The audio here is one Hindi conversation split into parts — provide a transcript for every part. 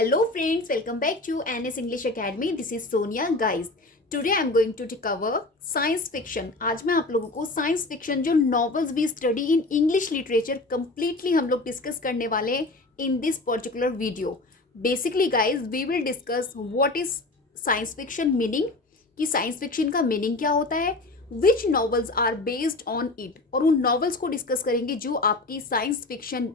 Hello friends, welcome back to NS English Academy. This is Sonia. Guys, today I'm going to cover science fiction. आज मैं आप लोगों को साइंस फिक्शन जो novels we study in English literature completely हम लोग डिस्कस करने वाले हैं in this particular video. Basically guys we will discuss what is science fiction meaning, कि साइंस फिक्शन का मीनिंग क्या होता है, which novels are based on it, और उन नॉवेल्स को डिस्कस करेंगे जो आपकी साइंस फिक्शन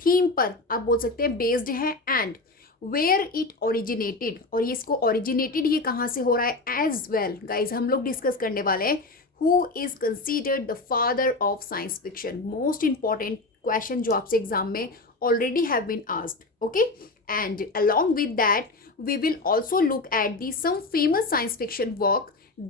थीम पर आप बोल सकते हैं बेस्ड है, एंड वेयर इट ओरिजिनेटेड, और ये इसको ओरिजिनेटेड ये कहाँ से हो रहा है एज वेल. गाइज हम लोग डिस्कस करने वाले हैं who is considered the father of science fiction. Most important question जो आपसे एग्जाम में already have been asked. Okay, and along with that we will also look at the some famous science fiction work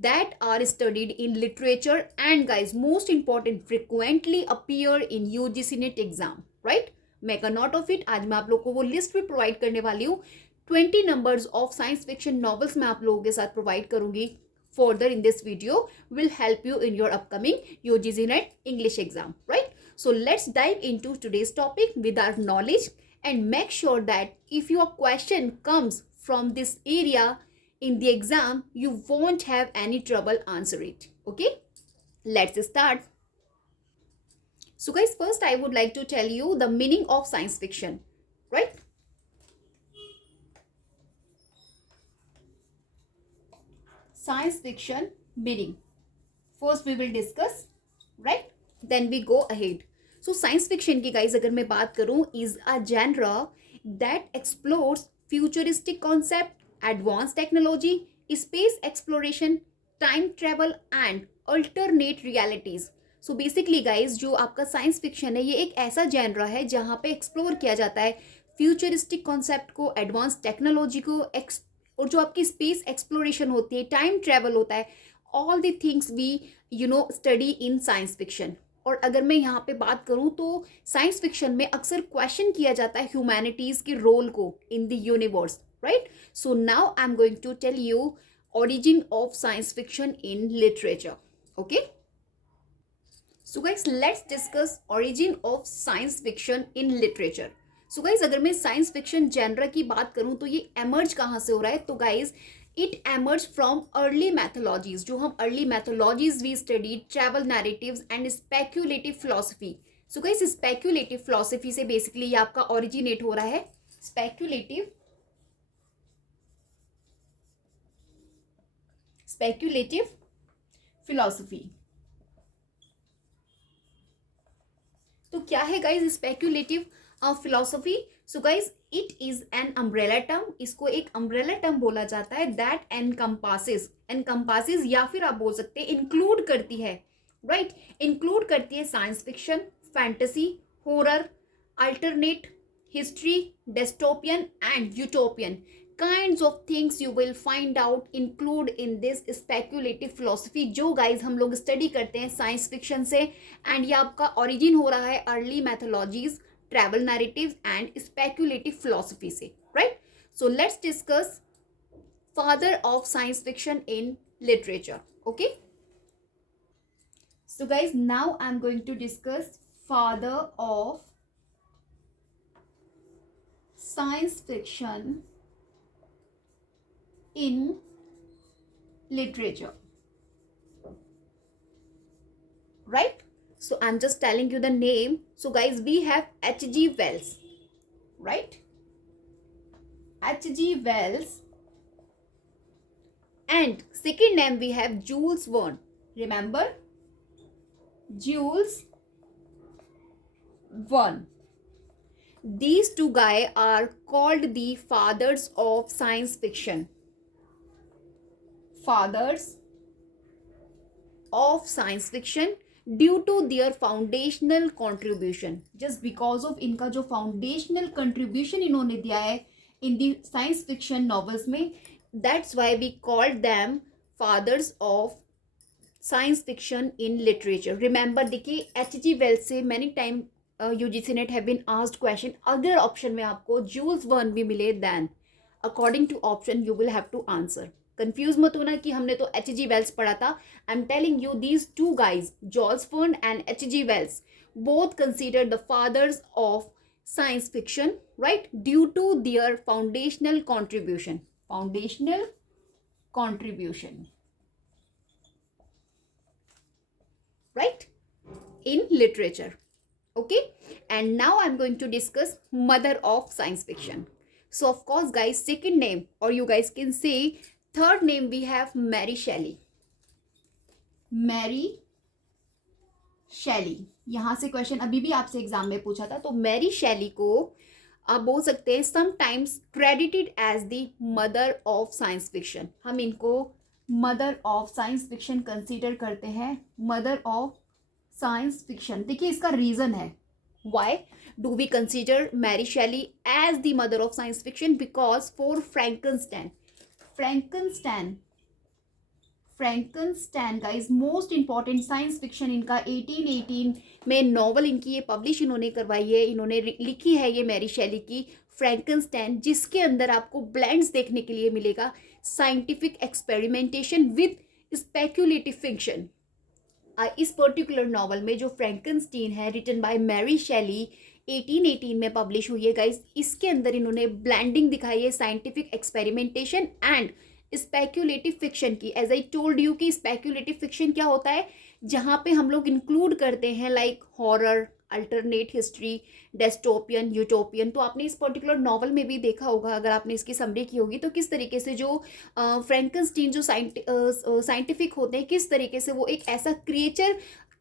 that are studied in literature and guys most important frequently appear in UGC NET exam, right? Make a note of it. आज मैं आप लोग को वो लिस्ट भी प्रोवाइड करने वाली हूँ. 20 numbers of science fiction novels मैं आप लोगों के साथ प्रोवाइड करूंगी further in this video, will help you in your upcoming UGC NET English exam, right? So let's dive into today's topic with our knowledge and make sure that if your question comes from this area in the exam, you won't have any trouble answer it. Okay, let's start. So guys, first I would like to tell you the meaning of science fiction, right? Science fiction meaning. First we will discuss, right? Then we go ahead. So science fiction की guys अगर मैं बात करूँ is a genre that explores futuristic concept, advanced technology, space exploration, time travel and alternate realities. So basically guys जो आपका साइंस फिक्शन है ये एक ऐसा जेनरा है जहाँ पे एक्सप्लोर किया जाता है फ्यूचरिस्टिक कॉन्सेप्ट को, एडवांस टेक्नोलॉजी को, और जो आपकी स्पेस एक्सप्लोरेशन होती है, टाइम ट्रेवल होता है, all the things we study in science fiction. और अगर मैं यहाँ पे बात करूँ तो साइंस फिक्शन में अक्सर क्वेश्चन किया जाता है ह्यूमैनिटीज के रोल को in the universe, right? So now I am going to tell you origin of science fiction in literature. Okay, so guys let's discuss origin of science fiction in literature. So guys अगर मैं साइंस फिक्शन जेनरा की बात करूं तो ये एमर्ज कहाँ से हो रहा है, तो guys it emerge from early mythologies. जो हम early mythologies we study travel narratives and speculative philosophy. So guys speculative philosophy से बेसिकली ये आपका ओरिजिनेट हो रहा है. Speculative philosophy. तो क्या है guys speculative philosophy? So guys it is an umbrella term. इसको एक अम्ब्रेला टर्म बोला जाता है दैट एनकम्पासेस या फिर आप बोल सकते हैं इंक्लूड करती है, राइट? इंक्लूड करती है science fiction, fantasy, horror, alternate history, dystopian and utopian kinds of things you will find out include in this speculative philosophy जो गाइज हम लोग स्टडी करते हैं साइंस फिक्शन से. एंड ये आपका ओरिजिन हो रहा है early mythologies, travel narratives and speculative philosophy से, right? So let's discuss father of science fiction in literature. Okay, so guys now I am going to discuss father of science fiction in literature, right? So I'm just telling you the name. So guys we have H.G. Wells, right? H.G. Wells. And second name we have Jules Verne. Remember Jules Verne. These two guys are called the fathers of science fiction. Fathers of science fiction due to their foundational contribution. Just because of इनका जो foundational contribution इन्होंने दिया है in the science fiction novels में, that's why we called them fathers of science fiction in literature. Remember देखिए H.G. Wells से many time UGC NET have been asked question. अगर ऑप्शन में आपको जूल्स वर्न भी मिले then according to option you will have to answer. Confuse मत होना कि हमने तो H.G. Wells पढ़ा था. I am telling you these two guys, Jules Verne and H.G. Wells, both considered the fathers of science fiction, right? Due to their foundational contribution, right, in literature. Okay, and now I'm going to discuss mother of science fiction. So of course guys, second name, or you guys can say third name, we have Mary Shelley. Mary Shelley, यहाँ से क्वेश्चन अभी भी आपसे एग्जाम में पूछा था। तो मैरी शैली को आप बोल सकते हैं sometimes credited as the mother of science fiction. हम इनको mother of science fiction consider करते हैं, मदर ऑफ साइंस फिक्शन। देखिए इसका रीजन है, why do we consider Mary Shelley as the mother of science fiction? Because for Frankenstein guys most important science fiction इनका 1818 में नॉवल इनकी ये पब्लिश इन्होंने करवाई है, इन्होंने लिखी है ये मैरी शैली की फ्रैंकनस्टैन, जिसके अंदर आपको ब्लेंड्स देखने के लिए मिलेगा scientific experimentation with speculative fiction. इस पर्टिकुलर नॉवल में जो फ्रैंकनस्टीन है रिटन बाय मैरी शैली 1818 में पब्लिश हुई है गाइज, इसके अंदर इन्होंने ब्लेंडिंग दिखाई है scientific experimentation and speculative fiction की। एज आई टोल्ड यू कि स्पेक्यूलेटिव फिक्शन क्या होता है, जहाँ पे हम लोग इंक्लूड करते हैं like horror, alternate history, dystopian, utopian. तो आपने इस पर्टिकुलर नॉवल में भी देखा होगा, अगर आपने इसकी समरी की होगी, तो किस तरीके से जो फ्रैंकनस्टीन जो साइंटिफिक होते हैं, किस तरीके से वो एक ऐसा क्रिएचर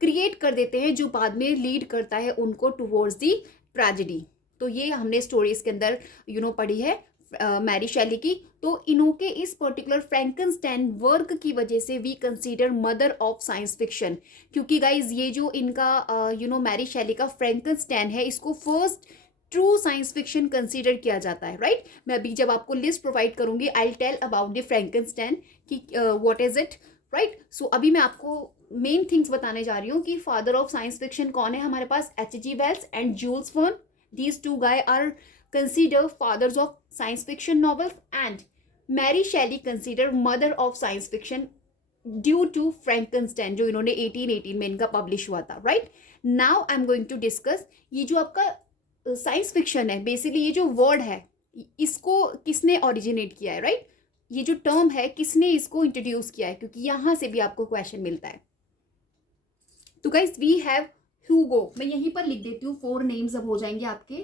क्रिएट कर देते हैं जो बाद में लीड करता है उनको टुवर्ड्स दी ट्रेजेडी। तो ये हमने स्टोरीज के अंदर पढ़ी है मैरी शैली की। तो इनके इस पर्टिकुलर फ्रैंकनस्टैन वर्क की वजह से we consider mother of science fiction, क्योंकि गाइज ये जो इनका मैरी शैली का फ्रैंकनस्टैन है, इसको first true science fiction consider किया जाता है, राइट? मैं अभी जब आपको लिस्ट प्रोवाइड करूंगी आई टेल अबाउट द फ्रैंकनस्टैन कि व्हाट इज इट, राइट? सो अभी मैं आपको मेन थिंग्स बताने जा रही हूँ कि फादर ऑफ साइंस फिक्शन कौन है हमारे पास। H.G. Wells and Jules Verne, these two guy are considered fathers of science fiction novels, and Mary Shelley considered mother of science fiction due to Frankenstein, जो इन्होंने 1818 में इनका पब्लिश हुआ था, right? Now I am going to discuss ये जो आपका साइंस फिक्शन है, बेसिकली ये जो वर्ड है इसको किसने ओरिजिनेट किया है, राइट? ये जो टर्म है किसने इसको इंट्रोड्यूस किया है, क्योंकि यहाँ से भी आपको क्वेश्चन मिलता है। तो गाइज वी हैव ह्यूगो, मैं यहीं पर लिख देती हूँ, 4 नेम्स अब हो जाएंगे आपके।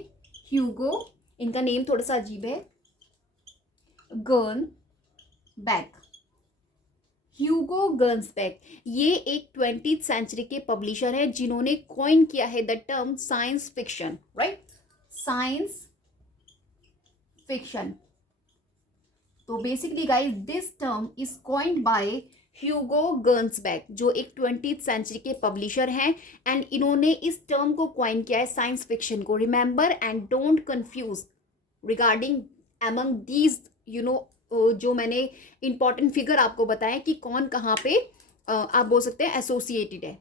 ह्यूगो, इनका नेम थोड़ा सा अजीब है, गर्नबैक, ह्यूगो गर्न्सबैक। ये एक 20th सेंचुरी के पब्लिशर हैं जिन्होंने कॉइन किया है the term science fiction, right? Science fiction. तो basically guys this term is coined by Hugo Gernsback, जो एक 20th सेंचुरी के पब्लिशर हैं, एंड इन्होंने इस टर्म को कॉइन किया है साइंस फिक्शन को। Remember and don't confuse regarding among these जो मैंने इंपॉर्टेंट फिगर आपको बताया कि कौन कहाँ पे आप बोल सकते हैं एसोसिएटेड है।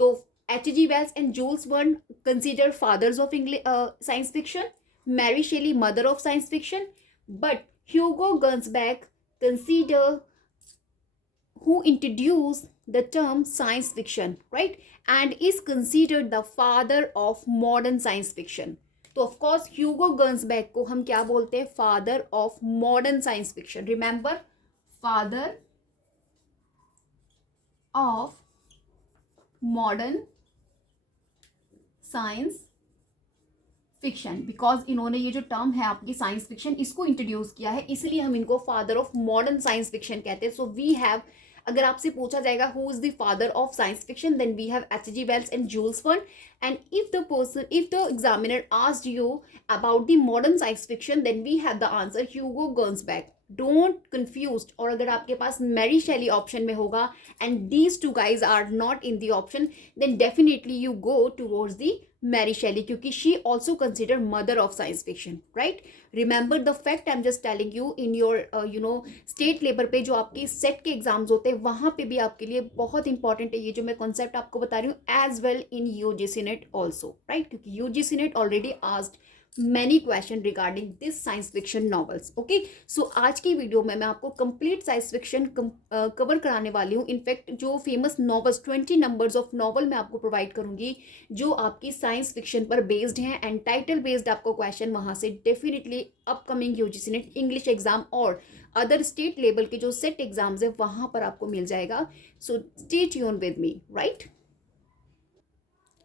तो H.G. Wells and Jules Verne consider fathers of science fiction, Mary Shelley mother of science fiction, but Hugo Gernsback consider who introduced the term science fiction, right, and is considered the father of modern science fiction. तो ऑफ कोर्स ह्यूगो गर्न्सबैक को हम क्या बोलते हैं? Father of modern science fiction. Remember, father of modern science fiction, because इन्होंने ये जो टर्म है आपकी साइंस फिक्शन इसको इंट्रोड्यूस किया है, इसलिए हम इनको father of modern science fiction कहते हैं। सो वी हैव, अगर आपसे पूछा जाएगा who is the father of science fiction, then we have H.G. Wells and Jules Verne. And if the examiner asked you about the modern science fiction, then we have the answer Hugo Gernsback. Don't confused, और अगर आपके पास मैरी शैली ऑप्शन में होगा and these two guys are not in the option, then definitely you go towards the Mary Shelley, क्योंकि she also considered mother of science fiction, right? Remember the fact I'm just telling you in your state level पे जो आपके सेट के एग्जाम्स होते हैं वहाँ पे भी आपके लिए बहुत इंपॉर्टेंट है ये जो मैं कॉन्सेप्ट आपको बता रही हूँ, as well in UGC NET also, right? क्योंकि UGC NET already asked many question regarding this science fiction novels. Okay, so आज की वीडियो में मैं आपको कंप्लीट साइंस फिक्शन कवर कराने वाली हूँ. इनफैक्ट जो famous novels 20 numbers of novel मैं आपको प्रोवाइड करूंगी जो आपकी साइंस फिक्शन पर बेस्ड हैं एंड टाइटल बेस्ड आपको क्वेश्चन वहाँ से definitely upcoming UGC NET English exam और अदर स्टेट लेवल के जो सेट एग्जाम्स है वहाँ पर आपको मिल जाएगा. So stay tune with me, right.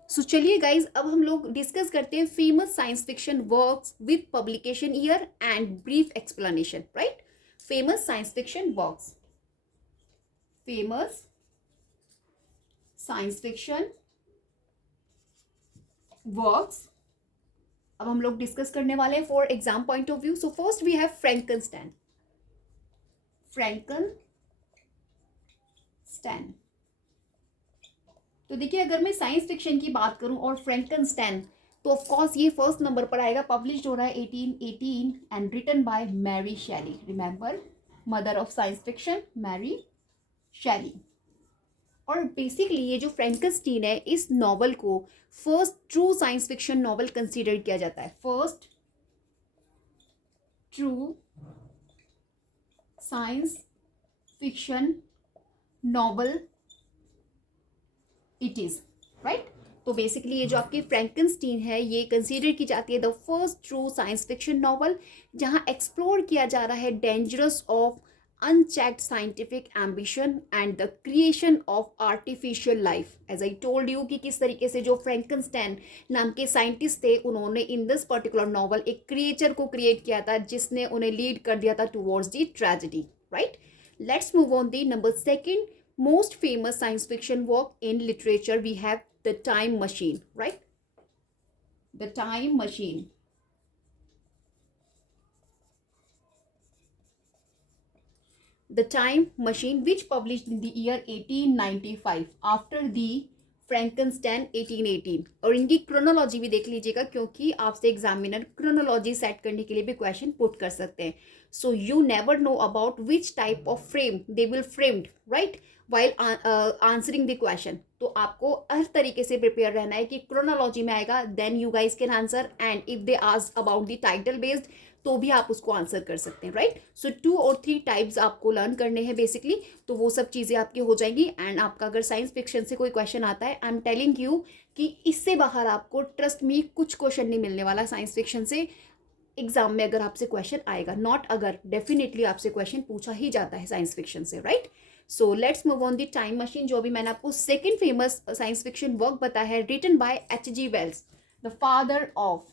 So चलिए गाइज, अब हम लोग डिस्कस करते हैं famous science fiction works with publication year and brief explanation, right. Famous science fiction works, famous science fiction works अब हम लोग डिस्कस करने वाले हैं for exam point of view. So first we have Frankenstein. Frankenstein, तो देखिए अगर मैं साइंस फिक्शन की बात करूं और फ्रैंकनस्टाइन, तो ऑफ कोर्स ये फर्स्ट नंबर पर आएगा. पब्लिश्ड हो रहा है 1818 and written by Mary Shelley. Remember, mother of science fiction Mary Shelley. और बेसिकली ये जो फ्रैंकनस्टाइन है, इस नॉवल को first true science fiction novel consider किया जाता है. First true science fiction novel it is, right. तो बेसिकली ये जो आपकी फ्रैंकनस्टाइन है ये कंसीडर की जाती है the first true science fiction novel जहाँ एक्सप्लोर किया जा रहा है dangerous of unchecked scientific ambition and the creation of artificial life. As I told you कि किस तरीके से जो फ्रैंकनस्टाइन नाम के साइंटिस्ट थे उन्होंने इन दिस पर्टिकुलर नॉवल एक क्रिएचर को क्रिएट किया था जिसने उन्हें लीड कर दिया था towards the tragedy, right. Let's move on the number second most famous science fiction work in literature. We have The Time Machine, right? The Time Machine. The Time Machine, which published in the year 1895 after the Frankenstein 1818. और इनकी क्रोनोलॉजी भी देख लीजिएगा क्योंकि आपसे एग्जामिनर क्रोनोलॉजी सेट करने के लिए भी क्वेश्चन पुट कर सकते हैं. So you never know about which type of frame they will framed, right, while answering the question. तो आपको हर तरीके से प्रिपेयर रहना है कि क्रोनोलॉजी में आएगा then you guys can answer, and if they ask about the title based तो भी आप उसको आंसर कर सकते हैं, राइट. सो 2 और 3 टाइप्स आपको लर्न करने हैं बेसिकली, तो वो सब चीज़ें आपकी हो जाएंगी. एंड आपका अगर साइंस फिक्शन से कोई क्वेश्चन आता है, आई एम टेलिंग यू कि इससे बाहर आपको ट्रस्ट मी कुछ क्वेश्चन नहीं मिलने वाला साइंस फिक्शन से एग्जाम में. अगर आपसे क्वेश्चन आएगा, नॉट अगर, डेफिनेटली आपसे क्वेश्चन पूछा ही जाता है साइंस फिक्शन से, right. So let's move on the time machine, जो अभी मैंने आपको second famous science fiction work बताया है, written by H.G. Wells, the father of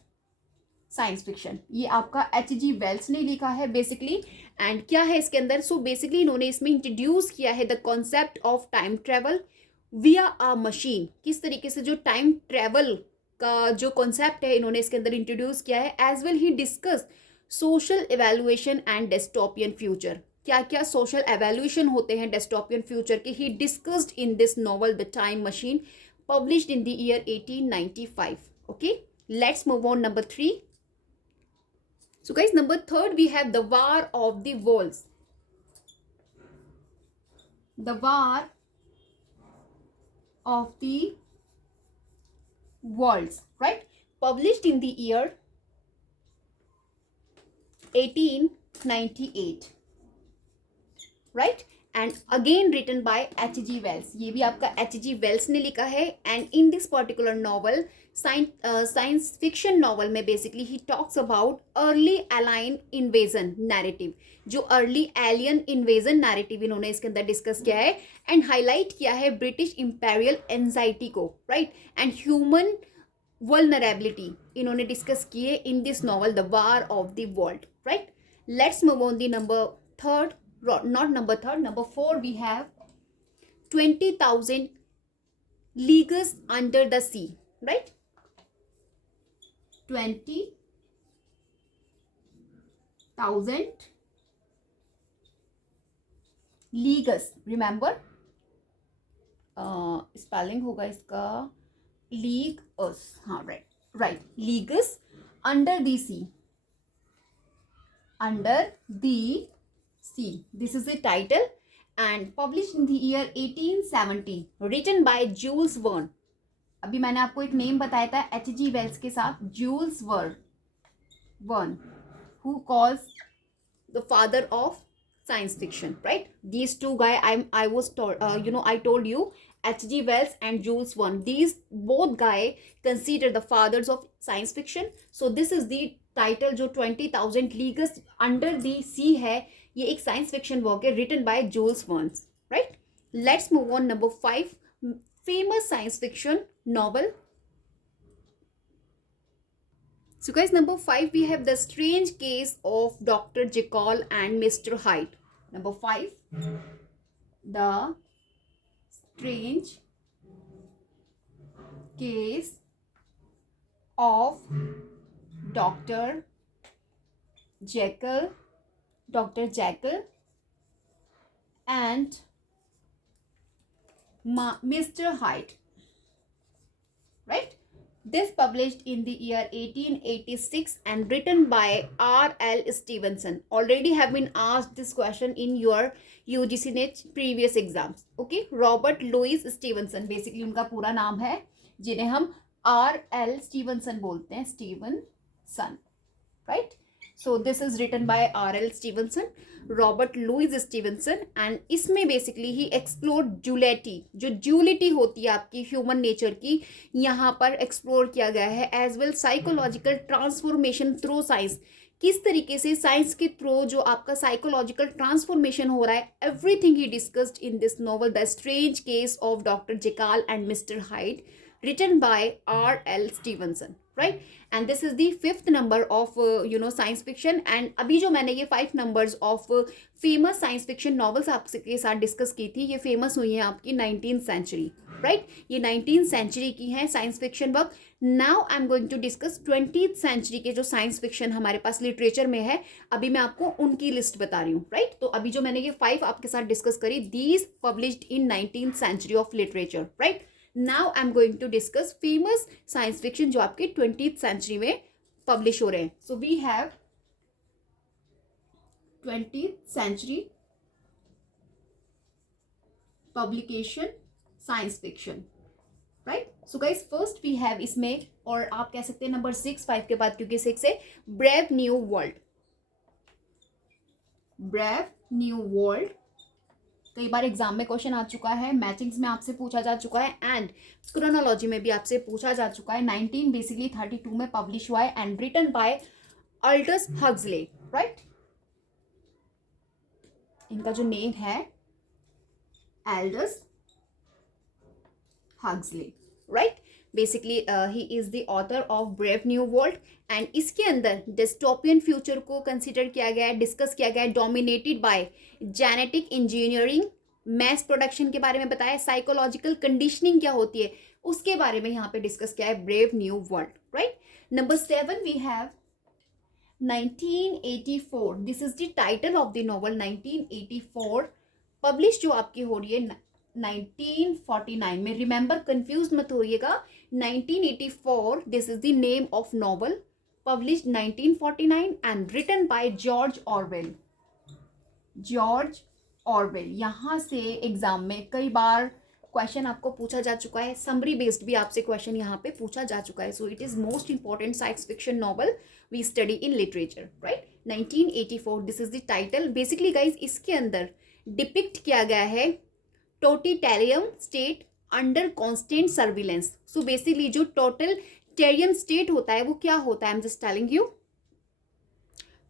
science fiction. ये आपका H.G. वेल्स ने लिखा है बेसिकली. एंड क्या है इसके अंदर? सो बेसिकली इन्होंने इसमें इंट्रोड्यूस किया है the concept of time travel विया अ मशीन. किस तरीके से जो टाइम ट्रेवल का जो कॉन्सेप्ट है इन्होंने इसके अंदर इंट्रोड्यूस किया है. As well he discuss social evaluation and dystopian future. क्या क्या सोशल एवेल्युएशन होते हैं डेस्टोपियन फ्यूचर के, he discussed in this novel the time machine, published in the year 1895. Okay, let's move on number 3. So guys, number 3 we have The War of the Worlds. The War of the Worlds, right? Published in the year 1898, right? And again written by H.G. Wells. ये भी आपका H.G. Wells ने लिखा है. And in this particular novel, science fiction novel में basically he talks about early alien invasion narrative. जो अर्ली एलियन इन्वेजन नैरेटिव इन्होंने इसके अंदर डिस्कस किया है एंड हाईलाइट किया है ब्रिटिश इंपेरियल एंजाइटी को, राइट, एंड ह्यूमन वल्नरेबिलिटी इन्होंने डिस्कस किए इन this novel the war of the world, right. Let's move on the number 3rd, not number 3rd, number 4 we have 20,000 Leagues Under the Sea, right. 20,000 leagues, remember spelling होगा इसका लीग अस, हाँ right, leagues under the sea, under the sea, this is the title and published in the year 1870, written by Jules Verne. अभी मैंने आपको एक नेम बताया था H.G. वेल्स के साथ, joules वर्न, one who calls the father of science fiction, right? These two guy, I was told, I told you, H.G. Wells and Jules Verne. These both guy considered the fathers of science fiction. So this is the title जो 20,000 Leagues Under the Sea है. ये एक science fiction work है written by Jules Verne, right? Let's move on. Number 5, famous science fiction novel. So guys, number 5, we have The Strange Case of Dr. Jekyll and Mr. Hyde. Number 5, The Strange Case of Dr. Jekyll and Mr. Hyde, right? This published in the year 1886 and written by R.L. Stevenson. Already have been asked this question in your UGC NET previous exams. Okay, Robert Louis Stevenson, basically उनका पूरा नाम है, जिन्हें हम R.L. Stevenson बोलते हैं, Stevenson, right? So this is written by R.L. Stevenson, Robert Louis Stevenson. And इसमें बेसिकली ही एक्सप्लोर ड्यूलिटी, जो ड्यूलिटी होती है आपकी ह्यूमन नेचर की, यहाँ पर एक्सप्लोर किया गया है. As well psychological transformation through science, किस तरीके से साइंस के थ्रू जो आपका साइकोलॉजिकल ट्रांसफॉर्मेशन हो रहा है, everything he discussed in this novel the strange case of doctor Jekyll and mister Hyde, written by R.L. Stevenson, right? And this is the 5th number of science fiction. And अभी जो मैंने ये 5 numbers of famous science fiction novels आपके साथ डिस्कस की थी, ये फेमस हुई हैं आपकी 19th century, right? ये 19th century की हैं science fiction work. Now I am going to discuss 20th century के जो साइंस फिक्शन हमारे पास लिटरेचर में है, अभी मैं आपको उनकी लिस्ट बता रही हूँ, राइट? तो अभी जो मैंने ये 5 आपके साथ डिस्कस करी, these published in 19th century of literature, right? Now I'm going to discuss famous science fiction जो आपके 20th century में publish हो रहे हैं. So we have 20th century publication science fiction, right? So guys, first we have इसमें, और आप कह सकते हैं नंबर 6, 5 के बाद क्योंकि 6 है, Brave New World. Brave New World कई बार एग्जाम में क्वेश्चन आ चुका है, मैचिंग्स में आपसे पूछा जा चुका है, एंड क्रोनोलॉजी में भी आपसे पूछा जा चुका है. 1932 में पब्लिश हुआ है and written by Aldous Huxley, right? इनका जो नेम है अल्डस हक्सले, राइट? बेसिकली ही is the author of brave new world. And इसके अंदर डिस्टोपियन फ्यूचर को कंसिडर किया गया है, डिस्कस किया गया है, dominated by genetic engineering, mass production के बारे में बताया, साइकोलॉजिकल कंडीशनिंग क्या होती है उसके बारे में यहाँ पे डिस्कस किया है, brave new world, right? Number 7 we have 1984. This is the title of the novel. 1984 publish जो आपकी हो रही है 1949 में. रिमेंबर, कंफ्यूज मत होइएगा. 1984 this is the name of novel, published 1949 and written by George Orwell. George Orwell, यहाँ से एग्जाम में कई बार क्वेश्चन आपको पूछा जा चुका है, समरी बेस्ड भी आपसे क्वेश्चन यहाँ पे पूछा जा चुका है. So it is most important science fiction novel we study in literature, right? 1984 this is the title. Basically guys इसके अंदर डिपिक्ट किया गया है totalitarian state under constant surveillance. So basically जो टोटलिटेरियन स्टेट होता है वो क्या होता है, I am just telling you.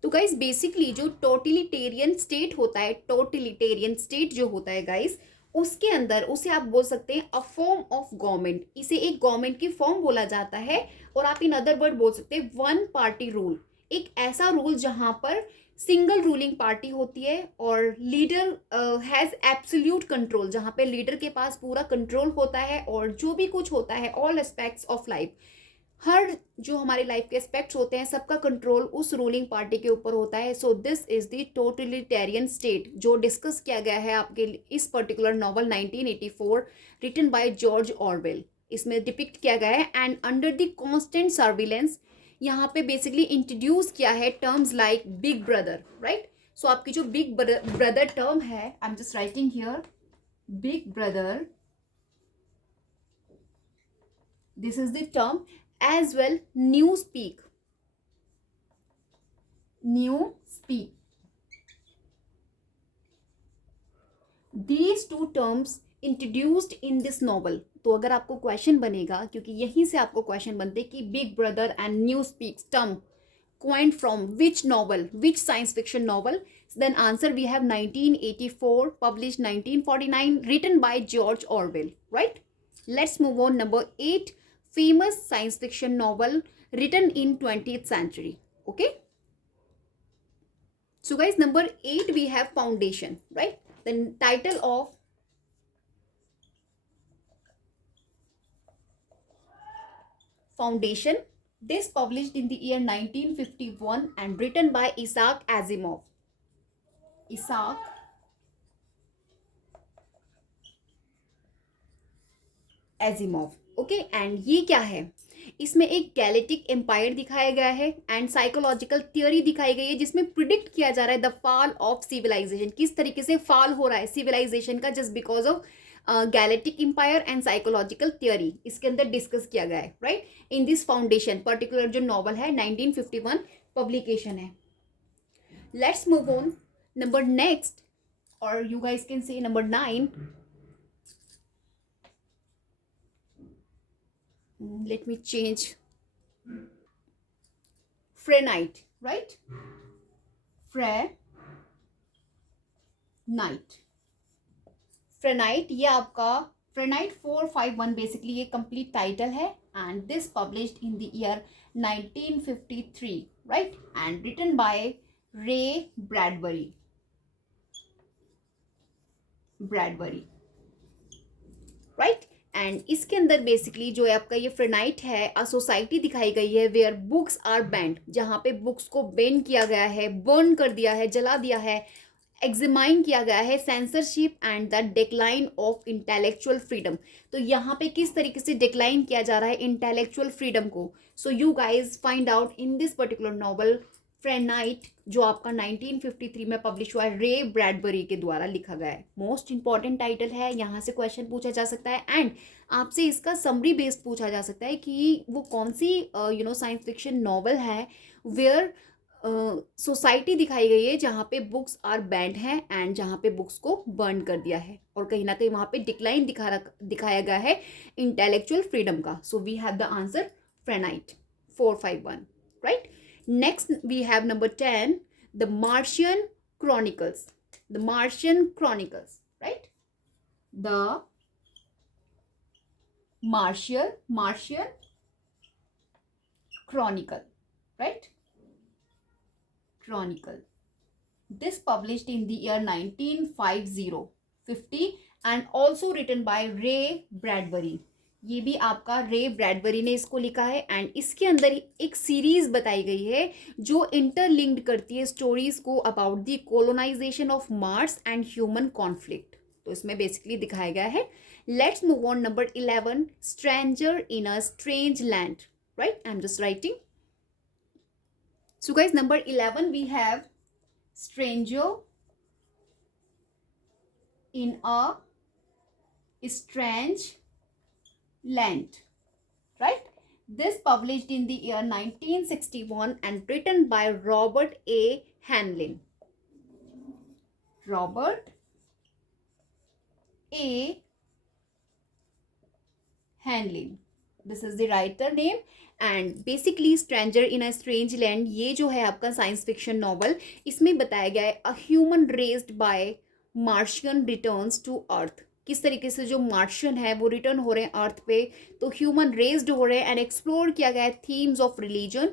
तो गाइज बेसिकली जो टोटलिटेरियन स्टेट होता है, टोटलिटेरियन स्टेट जो होता है गाइज, उसके अंदर उसे आप बोल सकते हैं अ फॉर्म ऑफ गवर्नमेंट. इसे एक गवर्नमेंट की फॉर्म बोला जाता है, और आप इन अदर वर्ड बोल सकते हैं वन पार्टी रूल. एक ऐसा रूल जहां पर सिंगल रूलिंग पार्टी होती है और लीडर हैज एब्सोल्यूट कंट्रोल, जहां पे लीडर के पास पूरा कंट्रोल होता है और जो भी कुछ होता है, ऑल एस्पेक्ट्स ऑफ लाइफ, हर जो हमारे लाइफ के एस्पेक्ट्स होते हैं सबका कंट्रोल उस रूलिंग पार्टी के ऊपर होता है. So this is the totalitarian state जो डिस्कस किया गया है आपके इस particular novel 1984 written by George Orwell. इसमें डिपिक्ट किया गया है and under the constant surveillance. यहाँ पे बेसिकली इंट्रोड्यूस किया है terms like big brother, right? So आपकी जो बिग ब्रदर टर्म है, I am just writing here big brother, this is the term. As well, newspeak. Newspeak. These two terms introduced in this novel. तो अगर आपको क्वेश्चन बनेगा, क्योंकि यहीं से आपको क्वेश्चन बनते कि big brother and new speaks term coined from which novel, which science fiction novel? Then answer we have 1984, published 1949, written by George Orwell, right? Let's move on. Number 8, famous science fiction novel written in 20th century. Okay. So guys, number 8 we have Foundation, right? The title of Foundation. This published in the year 1951 and written by Isaac Asimov. Isaac Asimov. Okay and ये क्या है? इसमें एक गैलेक्टिक एम्पायर दिखाया गया है एंड साइकोलॉजिकल थियोरी दिखाई गई है जिसमें प्रिडिक्ट किया जा रहा है द फॉल ऑफ सिविलाइजेशन, किस तरीके से फॉल हो रहा है सिविलाइजेशन का just because of galactic empire and psychological theory. इसके अंदर डिस्कस किया गया है, right, in this foundation. Particular जो नॉवल है 1951 पब्लिकेशन है. Let's move on. Number next, और you guys can say number 9. Let me change. Frenite, right? Frenite ये आपका Frenite 451 बेसिकली ये कंप्लीट टाइटल है and this published in the year 1953, right, and written by Ray Bradbury. Right. And इसके अंदर बेसिकली जो है आपका ये फ्रेनाइट है, अ सोसाइटी दिखाई गई है वेयर बुक्स आर बैंड, जहाँ पे बुक्स को बैन किया गया है, बर्न कर दिया है, जला दिया है, एग्जामाइन किया गया है, censorship and the decline of intellectual freedom. तो यहाँ पे किस तरीके से डिक्लाइन किया जा रहा है इंटेलेक्चुअल फ्रीडम को. So you guys find out in this particular novel Fahrenheit, जो आपका 1953 में पब्लिश हुआ है, रे ब्रैडबरी के द्वारा लिखा गया है. मोस्ट इंपॉर्टेंट टाइटल है, यहाँ से क्वेश्चन पूछा जा सकता है एंड आपसे इसका समरी बेस्ड पूछा जा सकता है कि वो कौन सी साइंस फिक्शन नॉवल है वेयर सोसाइटी दिखाई गई है जहाँ पे बुक्स आर बैंड है एंड जहाँ पे बुक्स को बर्न कर दिया है और कहीं ना कहीं वहाँ पे डिक्लाइन दिखाया गया है इंटेलेक्चुअल फ्रीडम का. So we have the answer Fahrenheit 451, right. Next, we have number 10, The Martian Chronicles. The Martian Chronicles, right? The Martian Chronicle, right? Chronicle. This published in the year 1950 and also written by Ray Bradbury. ये भी आपका रे ब्रैडबरी ने इसको लिखा है एंड इसके अंदर एक सीरीज बताई गई है जो इंटरलिंक्ड करती है स्टोरीज को about the colonization of Mars and human conflict. तो इसमें बेसिकली दिखाया गया है. Let's move on. Number 11, stranger in a strange land, right. I am just writing. So guys, number 11 we have stranger in a strange land, right. This published in the year 1961 and written by Robert A. Heinlein. Robert A. Heinlein, this is the writer name. And basically stranger in a strange land ये जो है आपका साइंस फिक्शन नॉवल, इसमें बताया गया है a human raised by Martian returns to Earth. किस तरीके से जो मार्शियन है वो रिटर्न हो रहे हैं अर्थ पे, तो ह्यूमन रेज्ड हो रहे हैं एंड एक्सप्लोर किया गया है themes of religion,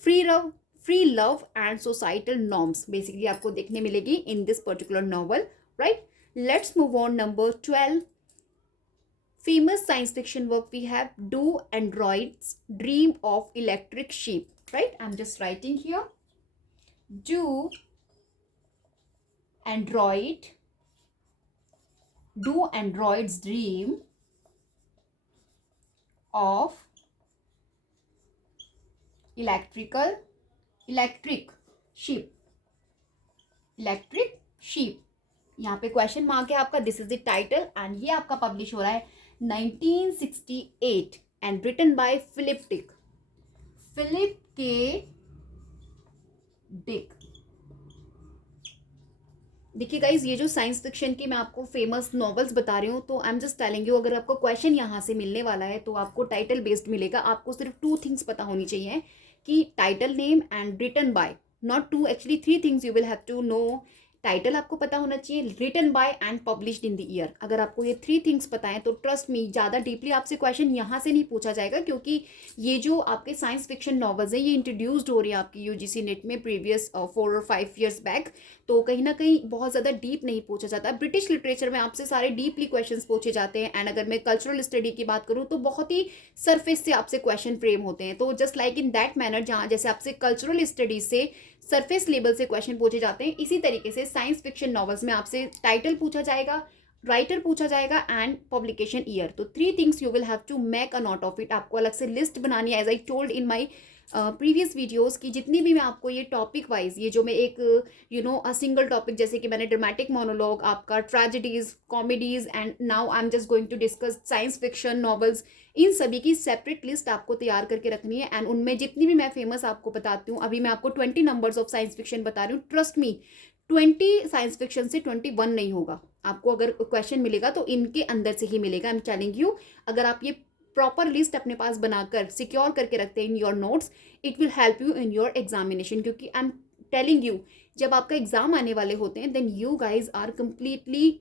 free love and societal norms basically आपको देखने मिलेगी इन this particular novel, right. Let's move on. Number 12, famous science fiction work we have Do Androids Dream of Electric Sheep, right. I'm just writing here. Do androids dream of electric sheep. यहाँ पे क्वेश्चन मार्क है आपका. This is the title and ये आपका पब्लिश हो रहा है 1968 and written by Philip Dick. Philip K Dick. देखिए गाइज, ये जो साइंस फिक्शन की मैं आपको फेमस नॉवेल्स बता रही हूँ, तो आई एम जस्ट टेलिंग यू, अगर आपको क्वेश्चन यहाँ से मिलने वाला है तो आपको टाइटल बेस्ड मिलेगा। आपको सिर्फ 2 थिंग्स पता होनी चाहिए कि title name and written by, not 2, actually 3 things you will have to know. Title आपको पता होना चाहिए, written by and published in the year. अगर आपको ये 3 थिंग्स पता है तो ट्रस्ट मी, ज़्यादा डीपली आपसे क्वेश्चन यहाँ से नहीं पूछा जाएगा, क्योंकि ये जो आपके साइंस फिक्शन नॉवेल्स हैं ये इंट्रोड्यूस्ड हो रही है आपकी यूजीसी नेट में प्रीवियस 4 और 5 years बैक। तो कहीं ना कहीं बहुत ज़्यादा डीप नहीं पूछा जाता। ब्रिटिश लिटरेचर में आपसे सारे डीपली क्वेश्चंस पूछे जाते हैं, एंड अगर मैं कल्चरल स्टडी की बात करूँ तो बहुत ही सरफेस से आपसे क्वेश्चन फ्रेम होते हैं। तो just like in that manner, जहाँ जैसे आपसे कल्चरल स्टडीज से सरफेस लेवल से क्वेश्चन पूछे जाते हैं, इसी तरीके से साइंस फिक्शन नॉवेल्स में आपसे टाइटल पूछा जाएगा, राइटर पूछा जाएगा एंड पब्लिकेशन ईयर। तो 3 things you will have to make a note of it. आपको अलग से लिस्ट बनानी है, as I told in my previous videos की जितनी भी मैं आपको ये टॉपिक वाइज, ये जो मैं एक अ सिंगल टॉपिक, जैसे कि मैंने ड्रामेटिक मोनोलॉग, आपका tragedies, comedies, and now I am just going to discuss science fiction novels, इन सभी की सेपरेट लिस्ट आपको तैयार करके रखनी है। एंड उनमें जितनी भी मैं फेमस आपको बताती हूँ, अभी मैं आपको 20 नंबर्स ऑफ साइंस फिक्शन बता रही हूँ, ट्रस्ट मी 20 साइंस फिक्शन से 21 नहीं होगा। आपको अगर क्वेश्चन मिलेगा तो इनके अंदर से ही मिलेगा, आई एम टेलिंग यू। अगर आप ये प्रॉपर लिस्ट अपने पास बनाकर सिक्योर करके रखते हैं in your notes, it will help you in your examination. क्योंकि आई एम टेलिंग यू, जब आपका एग्जाम आने वाले होते हैं, then you guys are completely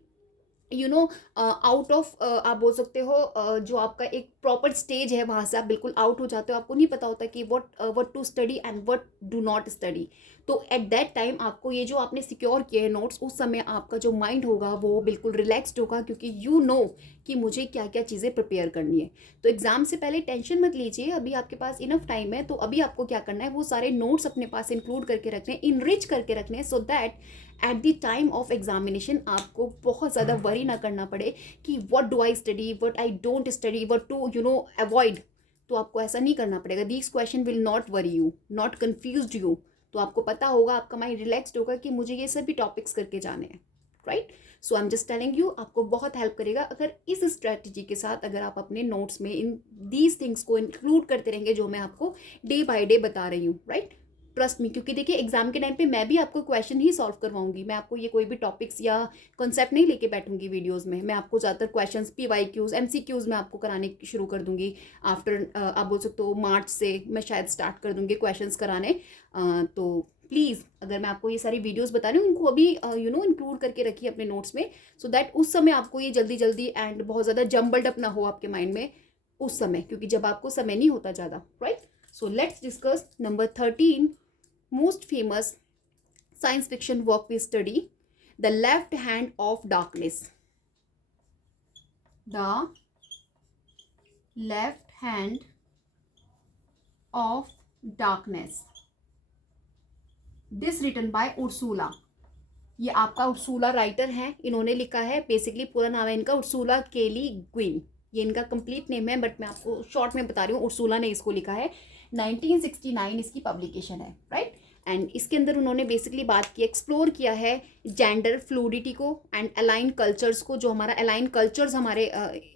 out of, आप बोल सकते हो, जो आपका एक प्रॉपर स्टेज है वहाँ से आप बिल्कुल आउट हो जाते हो। आपको नहीं पता होता कि what to study and what do not study. तो एट दैट टाइम आपको ये जो आपने सिक्योर किए हैं नोट्स, उस समय आपका जो माइंड होगा वो बिल्कुल रिलैक्सड होगा, क्योंकि यू नो कि मुझे क्या क्या चीज़ें प्रिपेयर करनी है। तो एग्जाम से पहले टेंशन मत लीजिए, अभी आपके पास इनफ टाइम है। तो अभी आपको क्या करना है, वो सारे नोट्स अपने पास इंक्लूड करके रखने हैं, इनरिच करके रखने हैं, so that at the time of examination आपको बहुत ज़्यादा वरी ना करना पड़े कि what do I study, what I don't study, what to avoid. तो आपको ऐसा नहीं करना पड़ेगा। These question will not worry you, not confuse you. तो आपको पता होगा, आपका माइंड रिलैक्सड होगा कि मुझे ये सभी टॉपिक्स करके जाने हैं, right. So I am just telling you, आपको बहुत हेल्प करेगा अगर इस स्ट्रेटजी के साथ अगर आप अपने नोट्स में इन दीज थिंग्स को इंक्लूड करते रहेंगे जो मैं आपको डे बाय डे बता रही हूँ, राइट। ट्रस्ट मी, क्योंकि देखिए एग्जाम के टाइम पे मैं भी आपको क्वेश्चन ही सॉल्व करवाऊंगी। मैं आपको ये कोई भी टॉपिक्स या कॉन्सेप्ट नहीं लेके बैठूंगी वीडियोस में। मैं आपको ज़्यादातर क्वेश्चंस PYQs MCQs में आपको कराने शुरू कर दूंगी। आफ्टर आप बोल सकते हो मार्च से मैं शायद स्टार्ट कर दूंगी क्वेश्चंस कराने। तो प्लीज़, अगर मैं आपको ये सारी वीडियोस बता रही हूँ, उनको अभी इंक्लूड करके रखिए अपने नोट्स में, सो दैट उस समय आपको ये जल्दी जल्दी एंड बहुत ज़्यादा जम्बल्ड अप ना हो आपके माइंड में उस समय, क्योंकि जब आपको समय नहीं होता ज़्यादा, right. So let's discuss number 13 most famous science fiction work we study, The Left Hand of Darkness. The Left Hand of Darkness. This written by Ursula. ये आपका उर्सुला राइटर है, इन्होंने लिखा है। बेसिकली पूरा नाम है इनका उर्सुला के ली गुइन, ये इनका कंप्लीट नेम है, बट मैं आपको शॉर्ट में बता रही हूँ। उर्सुला ने इसको लिखा है, 1969 इसकी पब्लिकेशन है, राइट। एंड इसके अंदर उन्होंने बेसिकली बात की, एक्सप्लोर किया है जेंडर फ्लूडिटी को एंड अलाइन कल्चर्स को। जो हमारा अलाइन कल्चर्स हमारे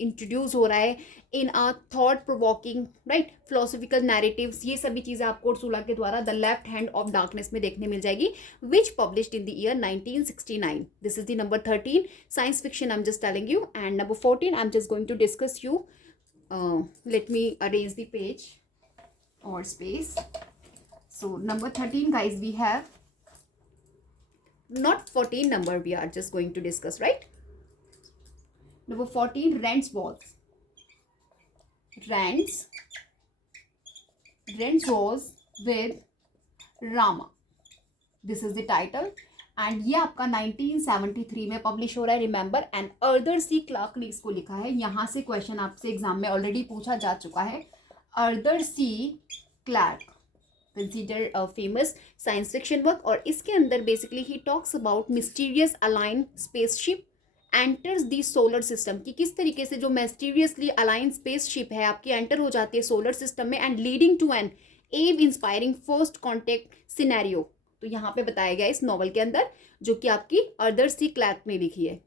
इंट्रोड्यूस हो रहा है in a thought provoking, right, philosophical narratives, ये सभी चीज़ें आपको उर्सुला के द्वारा the left hand of darkness में देखने मिल जाएगी, which published in the year 1969। This is the number 13 science fiction I am just telling you. And number 14 I am just going to discuss you. Let me arrange the page or space. So number 13 guys, we have not 14 number we are just going to discuss, right? Number 14, Rents Walls. Rents Walls with Rama. This is the title and ये आपका 1973 में पब्लिश हो रहा है, रिमेंबर। एंड अर्दर सी क्लार्क ने इसको लिखा है। यहाँ से क्वेश्चन आपसे एग्जाम में ऑलरेडी पूछा जा चुका है। Arthur C Clarke consider a famous science fiction work, और इसके अंदर basically he talks about mysterious alien spaceship enters the solar system, कि किस तरीके से जो मिस्टीरियसली अलाइन स्पेसशिप है आपकी एंटर हो जाती है सोलर सिस्टम में, एंड लीडिंग टू एन एव इंस्पायरिंग फर्स्ट कॉन्टेक्ट सिनेरियो। तो यहाँ पे बताया गया इस नॉवल के अंदर, जो कि आपकी अर्दर सी क्लार्क ने लिखी है।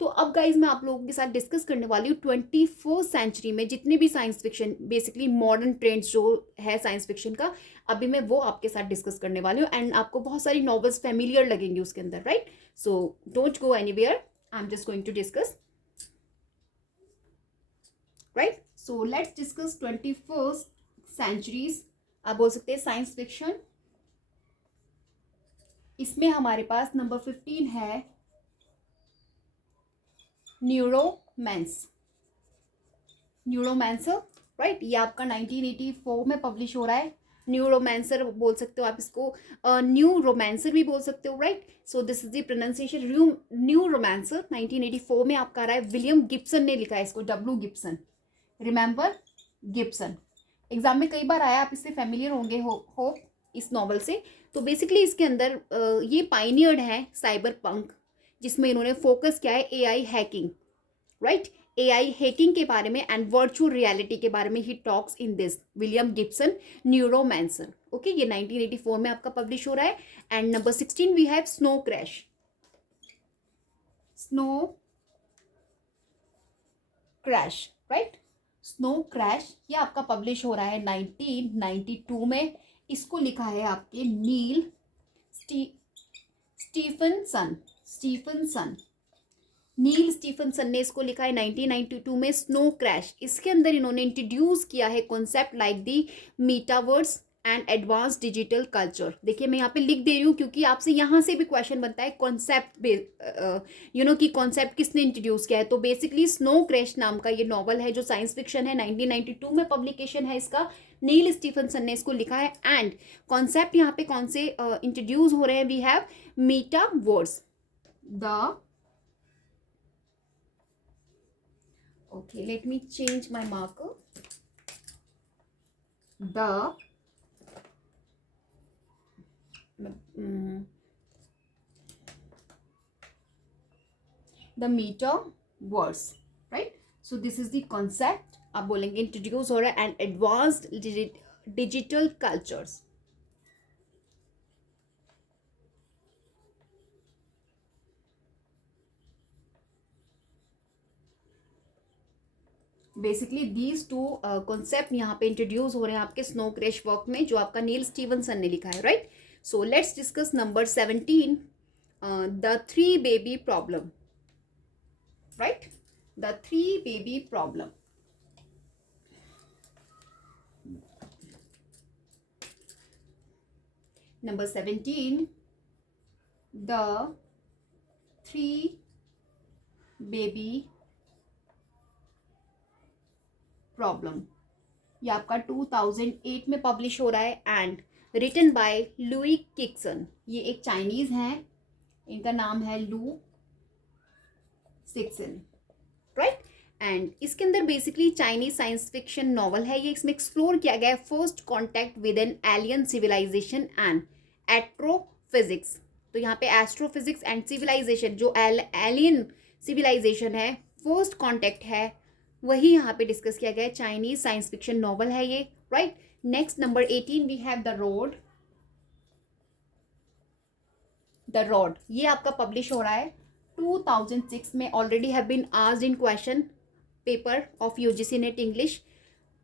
तो अब गाइज मैं आप लोगों के साथ डिस्कस करने वाली हूँ 21st सेंचुरी में जितने भी science fiction basically modern trends जो है साइंस फिक्शन का, अभी मैं वो आपके साथ डिस्कस करने वाली हूँ एंड आपको बहुत सारी नॉवेल्स फेमिलियर लगेंगी उसके अंदर, right? So don't go anywhere, I am just going to discuss, right? So let's discuss 21st centuries, आप बोल सकते हैं साइंस फिक्शन। इसमें हमारे पास नंबर 15 है न्यूरोमैंसर, राइट? ये आपका 1984 में पब्लिश हो रहा है। न्यूरोमैंसर बोल सकते हो आप इसको, न्यू रोमांसर भी बोल सकते हो, right? So this is the pronunciation Neuromancer. 1984 में आपका आ रहा है, विलियम गिब्सन ने लिखा है इसको, W Gibson, remember Gibson. Exam में कई बार आया, आप इससे फेमिलियर होंगे हो इस नॉवल से। तो बेसिकली इसके अंदर ये पाइनियर्ड है साइबर पंक, जिसमें इन्होंने फोकस किया है AI hacking, right? AI hacking के बारे में एंड वर्चुअल रियलिटी के बारे में he talks in this William Gibson Neuromancer. Okay, ये 1984 में आपका पब्लिश हो रहा है। And number 16 we have snow crash, right? Snow crash ये आपका पब्लिश हो रहा है 1992 में। इसको लिखा है आपके नील स्टीफनसन नील स्टीफनसन ने इसको लिखा है 1992 में, स्नो क्रैश। इसके अंदर इन्होंने इंट्रोड्यूस किया है concept like the metaverse and advance digital culture. देखिए मैं यहाँ पे लिख दे रही हूँ क्योंकि आपसे यहाँ से भी क्वेश्चन बनता है कॉन्सेप्ट कि कॉन्सेप्ट किसने इंट्रोड्यूस किया है। तो बेसिकली स्नो क्रैश नाम का ये नॉवल है जो साइंस फिक्शन है, 1992 में पब्लिकेशन है इसका, नील स्टीफनसन ने इसको लिखा है। एंड कॉन्सेप्ट यहाँ पे कौन से इंट्रोड्यूस हो रहे हैं, we have metaverse, the okay, let me change my marker. The metaverse, right? So this is the concept, आप बोलेंगे इंट्रोड्यूस हो रहा है, and advanced digital cultures. Basically these two concept यहाँ पे इंट्रोड्यूस हो रहे हैं आपके स्नो क्रैश वर्क में, जो आपका नील स्टीवनसन ने लिखा है, right? So let's discuss number 17, the 3 baby problem, right? The 3 baby problem. Number 17, the 3 baby problem. ये आपका 2008 में पब्लिश हो रहा है एंड रिटन बाय लुई किक्सन। ये एक चाइनीज हैं, इनका नाम है लू सिक्सन, राइट? एंड इसके अंदर basically Chinese science fiction novel है ये। इसमें एक्सप्लोर किया गया है first contact with an alien civilization and astrophysics. तो यहाँ पे एस्ट्रोफिजिक्स एंड सिविलाइजेशन, जो एलियन सिविलाइजेशन है, फर्स्ट कॉन्टैक्ट है, वही यहाँ पे डिस्कस किया गया है। चाइनीज साइंस फिक्शन नॉवल है ये, right? Next number 18 we have the road. ये आपका पब्लिश हो रहा है 2006 में। Already have been asked in question paper of UGC NET English.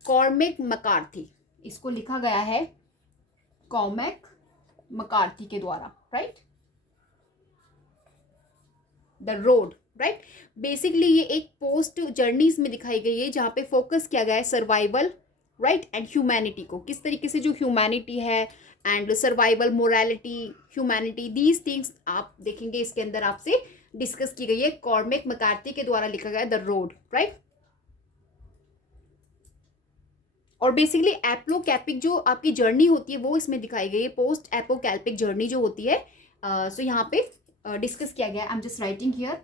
Cormac McCarthy, इसको लिखा गया है कॉर्मेक मकार्थी के द्वारा, right? The road, right? Basically ये एक पोस्ट जर्नीज में दिखाई गई है जहाँ पे फोकस किया गया है सर्वाइवल, राइट, एंड ह्यूमैनिटी को। किस तरीके से जो ह्यूमैनिटी है and survival, morality, humanity, these things आप देखेंगे इसके अंदर आपसे डिस्कस की गई है। कॉर्मेक मकार्थी के द्वारा लिखा गया है द रोड, राइट? और बेसिकली एपोकैल्पिक जो आपकी जर्नी होती है वो इसमें दिखाई गई है, पोस्ट एपोकैल्पिक जर्नी जो होती है। सो यहाँ पे डिस्कस किया गया है। I am just writing here,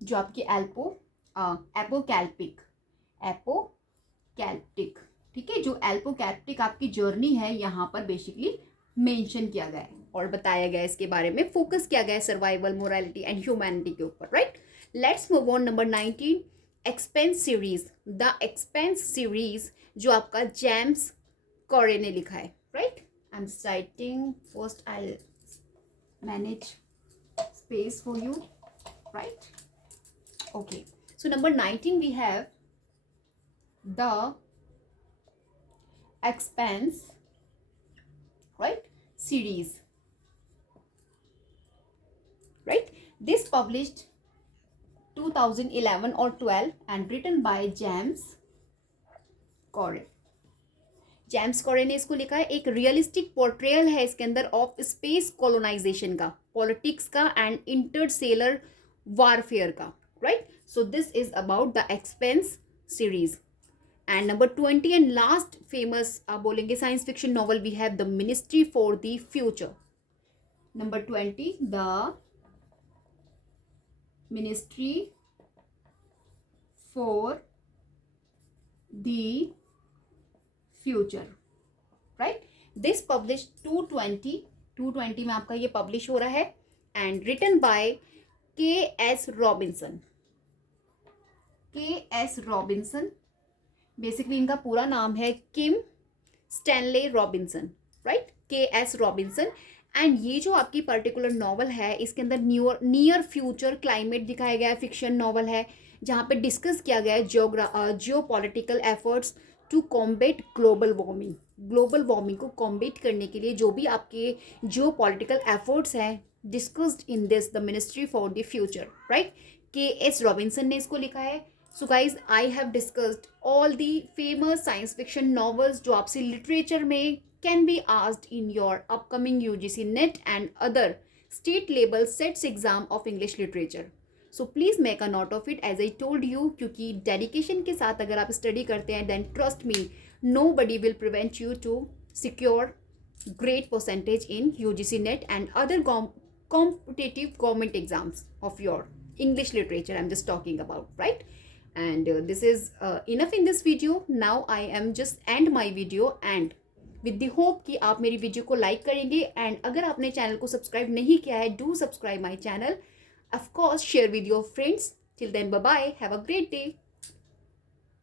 जो आपकी एपोकैल्पिक, ठीक है, जो एपोकैल्पिक आपकी जर्नी है यहाँ पर बेसिकली मेंशन किया गया है और बताया गया है, इसके बारे में फोकस किया गया है सर्वाइवल, मोरालिटी एंड ह्यूमैनिटी के ऊपर, right? Let's move on number 19, expense series. The expanse series जो आपका जेम्स कॉरे ने लिखा है, right? I am writing first, I manage space for you, right? Okay, so number 19 we have The Expanse, right, series, right? This published 2011 or 12 and written by James Corey. James Corey ने इसको लिखा है. एक रियलिस्टिक पोर्ट्रेयल है इसके अंदर ऑफ स्पेस कॉलोनाइजेशन का, पॉलिटिक्स का एंड इंटरसेलर वारफेयर का, right? So this is about the expanse series. And number 20 and last famous आप बोलेंगे science fiction novel we have the ministry for the future. Number 20 the ministry for the future, right? This publish 220 में आपका ये पब्लिश हो रहा है and written by K S. Robinson. K S. Robinson, basically इनका पूरा नाम है किम Stanley Robinson, right? K S. Robinson. And ये जो आपकी पर्टिकुलर नॉवल है इसके अंदर नियर फ्यूचर क्लाइमेट दिखाया गया है. फिक्शन नॉवल है जहाँ पे डिस्कस किया गया है geo political efforts to combat global warming. Global warming को कॉम्बेट करने के लिए जो भी आपके जियो पॉलिटिकल एफर्ट्स हैं discussed in this the ministry for the future, right? K S. Robinson ने इसको लिखा है. So guys I have discussed all the famous science fiction novels जो आपसे लिटरेचर में can be asked in your upcoming UGC NET and other state level SETs exam of English literature. So please make a note of it as I told you, क्योंकि डेडिकेशन के साथ अगर आप स्टडी करते हैं then trust me nobody will prevent you to secure great percentage in UGC NET and other competitive government exams of your English literature I'm just talking about, right? And this is enough in this video. Now I am just end my video and with the hope कि आप मेरी वीडियो को लाइक करेंगे एंड अगर आपने चैनल को सब्सक्राइब नहीं किया है do subscribe my channel. Of course, share with your friends. Till then, bye bye. Have a great day.